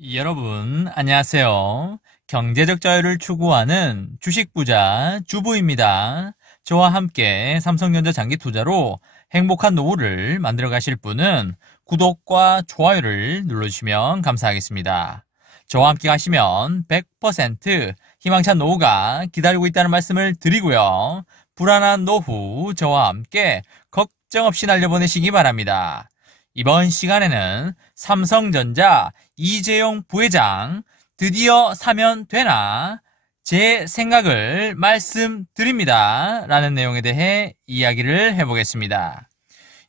여러분, 안녕하세요. 경제적 자유를 추구하는 주식부자 주부입니다. 저와 함께 삼성전자 장기 투자로 행복한 노후를 만들어 가실 분은 구독과 좋아요를 눌러주시면 감사하겠습니다. 저와 함께 가시면 100% 희망찬 노후가 기다리고 있다는 말씀을 드리고요. 불안한 노후 저와 함께 걱정 없이 날려보내시기 바랍니다. 이번 시간에는 삼성전자 이재용 부회장 드디어 사면 되나? 제 생각을 말씀드립니다. 라는 내용에 대해 이야기를 해보겠습니다.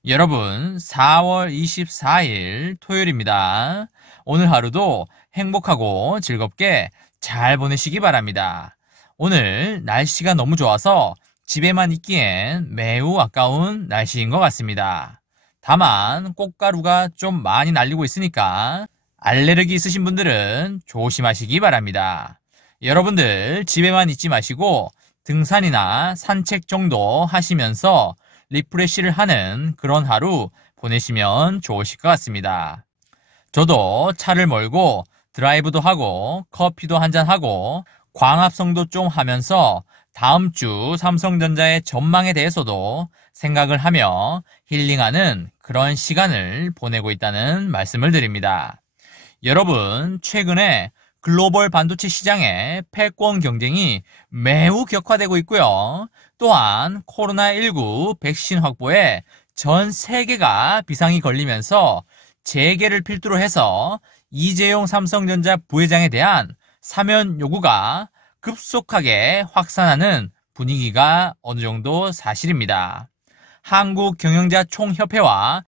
여러분, 4월 24일 토요일입니다. 오늘 하루도 행복하고 즐겁게 잘 보내시기 바랍니다. 오늘 날씨가 너무 좋아서 집에만 있기엔 매우 아까운 날씨인 것 같습니다. 다만 꽃가루가 좀 많이 날리고 있으니까 알레르기 있으신 분들은 조심하시기 바랍니다. 여러분들 집에만 있지 마시고 등산이나 산책 정도 하시면서 리프레시를 하는 그런 하루 보내시면 좋으실 것 같습니다. 저도 차를 몰고 드라이브도 하고 커피도 한잔하고 광합성도 좀 하면서 다음 주 삼성전자의 전망에 대해서도 생각을 하며 힐링하는 그런 시간을 보내고 있다는 말씀을 드립니다. 여러분, 최근에 글로벌 반도체 시장의 패권 경쟁이 매우 격화되고 있고요. 또한 코로나19 백신 확보에 전 세계가 비상이 걸리면서 재계를 필두로 해서 이재용 삼성전자 부회장에 대한 사면 요구가 급속하게 확산하는 분위기가 어느 정도 사실입니다. 한국경영자총협회와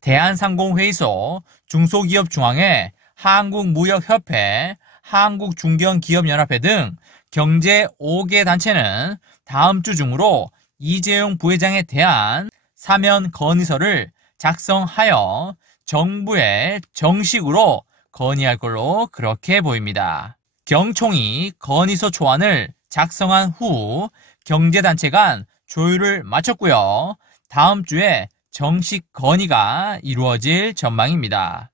대한상공회의소, 중소기업중앙회, 한국무역협회, 한국중견기업연합회 등 경제 5개 단체는 다음 주 중으로 이재용 부회장에 대한 사면 건의서를 작성하여 정부에 정식으로 건의할 걸로 그렇게 보입니다. 경총이 건의서 초안을 작성한 후 경제단체 간 조율을 마쳤고요. 다음 주에 정식 건의가 이루어질 전망입니다.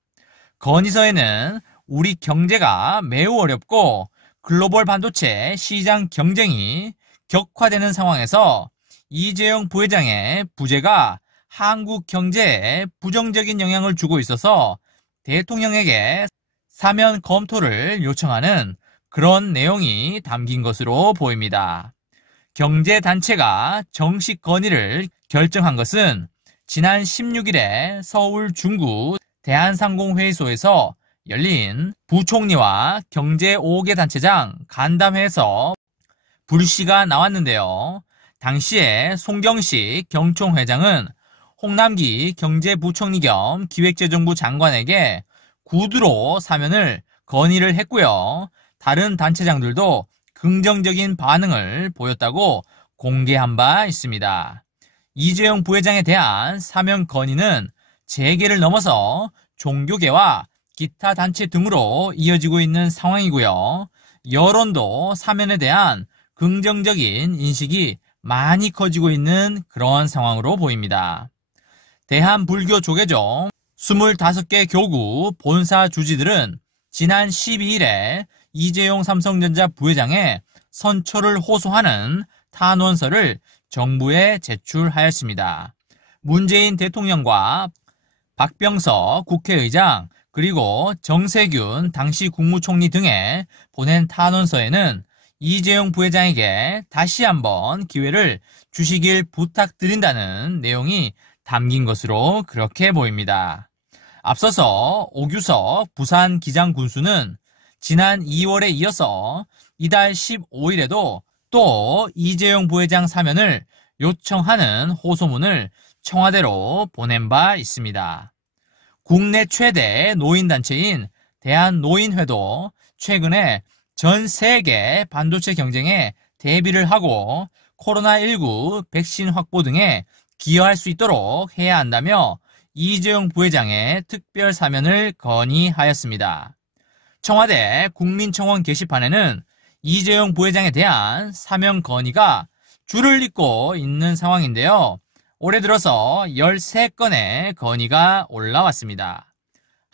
건의서에는 우리 경제가 매우 어렵고 글로벌 반도체 시장 경쟁이 격화되는 상황에서 이재용 부회장의 부재가 한국 경제에 부정적인 영향을 주고 있어서 대통령에게 사면 검토를 요청하는 그런 내용이 담긴 것으로 보입니다. 경제단체가 정식 건의를 결정한 것은 지난 16일에 서울 중구 대한상공회의소에서 열린 부총리와 경제 5개 단체장 간담회에서 불씨가 나왔는데요. 당시에 송경식 경총회장은 홍남기 경제부총리 겸 기획재정부 장관에게 구두로 사면을 건의를 했고요. 다른 단체장들도 긍정적인 반응을 보였다고 공개한 바 있습니다. 이재용 부회장에 대한 사면 건의는 재계를 넘어서 종교계와 기타 단체 등으로 이어지고 있는 상황이고요. 여론도 사면에 대한 긍정적인 인식이 많이 커지고 있는 그런 상황으로 보입니다. 대한불교조계종 25개 교구 본사 주지들은 지난 12일에 이재용 삼성전자 부회장의 선처를 호소하는 탄원서를 정부에 제출하였습니다. 문재인 대통령과 박병석 국회의장 그리고 정세균 당시 국무총리 등에 보낸 탄원서에는 이재용 부회장에게 다시 한번 기회를 주시길 부탁드린다는 내용이 담긴 것으로 그렇게 보입니다. 앞서서 오규석 부산기장군수는 지난 2월에 이어서 이달 15일에도 또 이재용 부회장 사면을 요청하는 호소문을 청와대로 보낸 바 있습니다. 국내 최대 노인단체인 대한노인회도 최근에 전 세계 반도체 경쟁에 대비를 하고 코로나19 백신 확보 등에 기여할 수 있도록 해야 한다며 이재용 부회장의 특별 사면을 건의하였습니다. 청와대 국민청원 게시판에는 이재용 부회장에 대한 사면 건의가 줄을 잇고 있는 상황인데요. 올해 들어서 13건의 건의가 올라왔습니다.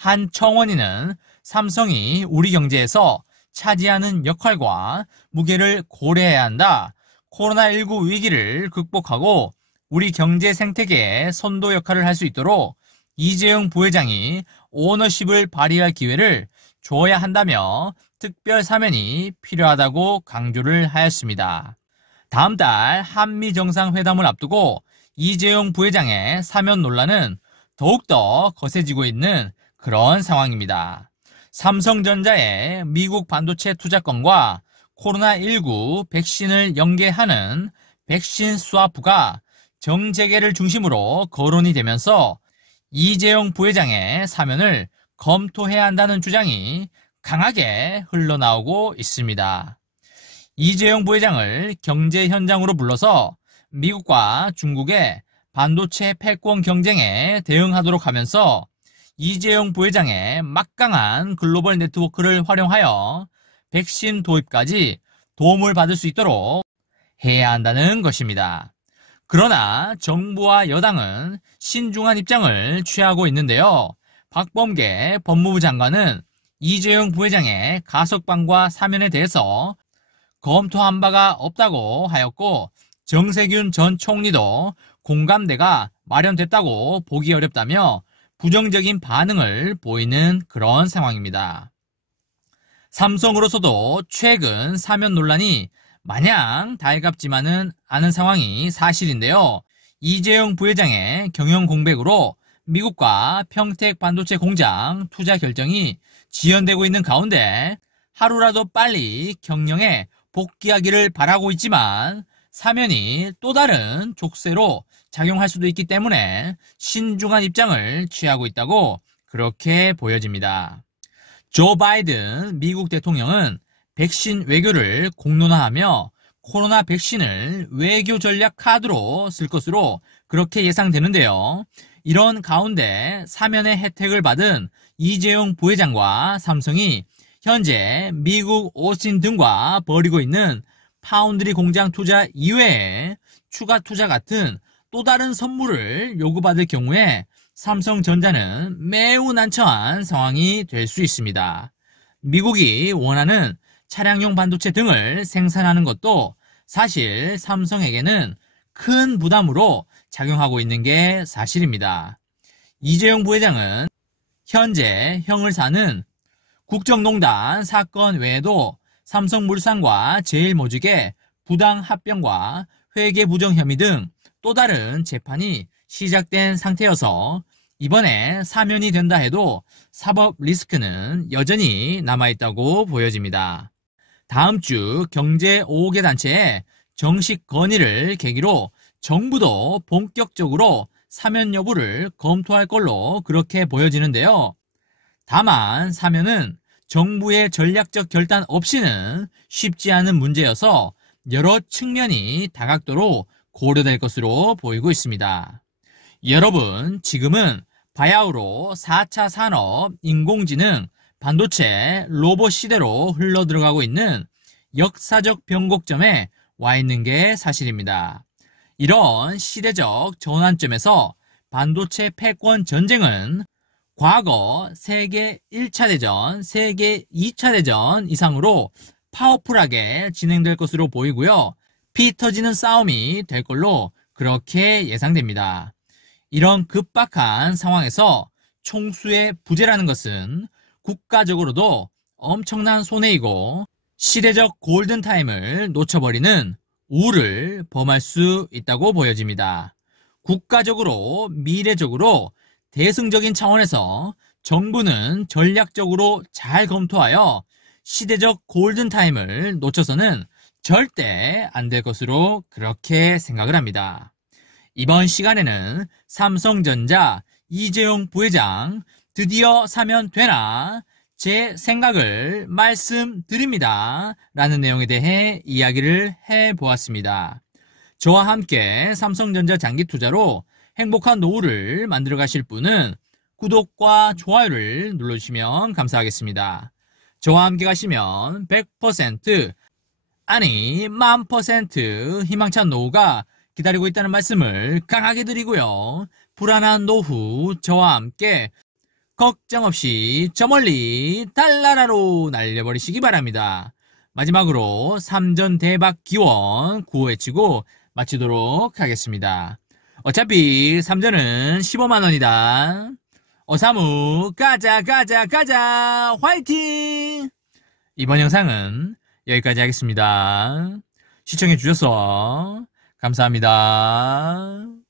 한청원이는 삼성이 우리 경제에서 차지하는 역할과 무게를 고려해야 한다. 코로나19 위기를 극복하고 우리 경제 생태계의 선도 역할을 할 수 있도록 이재용 부회장이 오너십을 발휘할 기회를 줘야 한다며 특별 사면이 필요하다고 강조를 하였습니다. 다음 달 한미 정상회담을 앞두고 이재용 부회장의 사면 논란은 더욱더 거세지고 있는 그런 상황입니다. 삼성전자의 미국 반도체 투자건과 코로나19 백신을 연계하는 백신 스와프가 정재계를 중심으로 거론이 되면서 이재용 부회장의 사면을 검토해야 한다는 주장이 강하게 흘러나오고 있습니다. 이재용 부회장을 경제 현장으로 불러서 미국과 중국의 반도체 패권 경쟁에 대응하도록 하면서 이재용 부회장의 막강한 글로벌 네트워크를 활용하여 백신 도입까지 도움을 받을 수 있도록 해야 한다는 것입니다. 그러나 정부와 여당은 신중한 입장을 취하고 있는데요. 박범계 법무부 장관은 이재용 부회장의 가석방과 사면에 대해서 검토한 바가 없다고 하였고, 정세균 전 총리도 공감대가 마련됐다고 보기 어렵다며 부정적인 반응을 보이는 그런 상황입니다. 삼성으로서도 최근 사면 논란이 마냥 달갑지만은 않은 상황이 사실인데요. 이재용 부회장의 경영 공백으로 미국과 평택 반도체 공장 투자 결정이 지연되고 있는 가운데 하루라도 빨리 경영에 복귀하기를 바라고 있지만 사면이 또 다른 족쇄로 작용할 수도 있기 때문에 신중한 입장을 취하고 있다고 그렇게 보여집니다. 조 바이든 미국 대통령은 백신 외교를 공론화하며 코로나 백신을 외교 전략 카드로 쓸 것으로 그렇게 예상되는데요. 이런 가운데 사면의 혜택을 받은 이재용 부회장과 삼성이 현재 미국 오스틴 등과 벌이고 있는 파운드리 공장 투자 이외에 추가 투자 같은 또 다른 선물을 요구받을 경우에 삼성전자는 매우 난처한 상황이 될 수 있습니다. 미국이 원하는 차량용 반도체 등을 생산하는 것도 사실 삼성에게는 큰 부담으로 작용하고 있는 게 사실입니다. 이재용 부회장은 현재 형을 사는 국정농단 사건 외에도 삼성물산과 제일모직의 부당합병과 회계부정 혐의 등 또 다른 재판이 시작된 상태여서 이번에 사면이 된다 해도 사법 리스크는 여전히 남아있다고 보여집니다. 다음 주 경제 5개 단체의 정식 건의를 계기로 정부도 본격적으로 사면 여부를 검토할 걸로 그렇게 보여지는데요. 다만 사면은 정부의 전략적 결단 없이는 쉽지 않은 문제여서 여러 측면이 다각도로 고려될 것으로 보이고 있습니다. 여러분, 지금은 바야흐로 4차 산업, 인공지능, 반도체, 로봇 시대로 흘러들어가고 있는 역사적 변곡점에 와 있는 게 사실입니다. 이런 시대적 전환점에서 반도체 패권 전쟁은 과거 세계 1차 대전, 세계 2차 대전 이상으로 파워풀하게 진행될 것으로 보이고요. 피 터지는 싸움이 될 걸로 그렇게 예상됩니다. 이런 급박한 상황에서 총수의 부재라는 것은 국가적으로도 엄청난 손해이고 시대적 골든타임을 놓쳐버리는 우를 범할 수 있다고 보여집니다. 국가적으로 미래적으로 대승적인 차원에서 정부는 전략적으로 잘 검토하여 시대적 골든타임을 놓쳐서는 절대 안 될 것으로 그렇게 생각을 합니다. 이번 시간에는 삼성전자 이재용 부회장 드디어 사면 되나 제 생각을 말씀드립니다. 라는 내용에 대해 이야기를 해보았습니다. 저와 함께 삼성전자 장기 투자로 행복한 노후를 만들어 가실 분은 구독과 좋아요를 눌러주시면 감사하겠습니다. 저와 함께 가시면 100% 아니 1000% 희망찬 노후가 기다리고 있다는 말씀을 강하게 드리고요. 불안한 노후 저와 함께 걱정 없이 저 멀리 달나라로 날려버리시기 바랍니다. 마지막으로 3전 대박 기원 구호해치고 마치도록 하겠습니다. 어차피 3전은 15만원이다. 어사무 가자 가자 가자 화이팅! 이번 영상은 여기까지 하겠습니다. 시청해주셔서 감사합니다.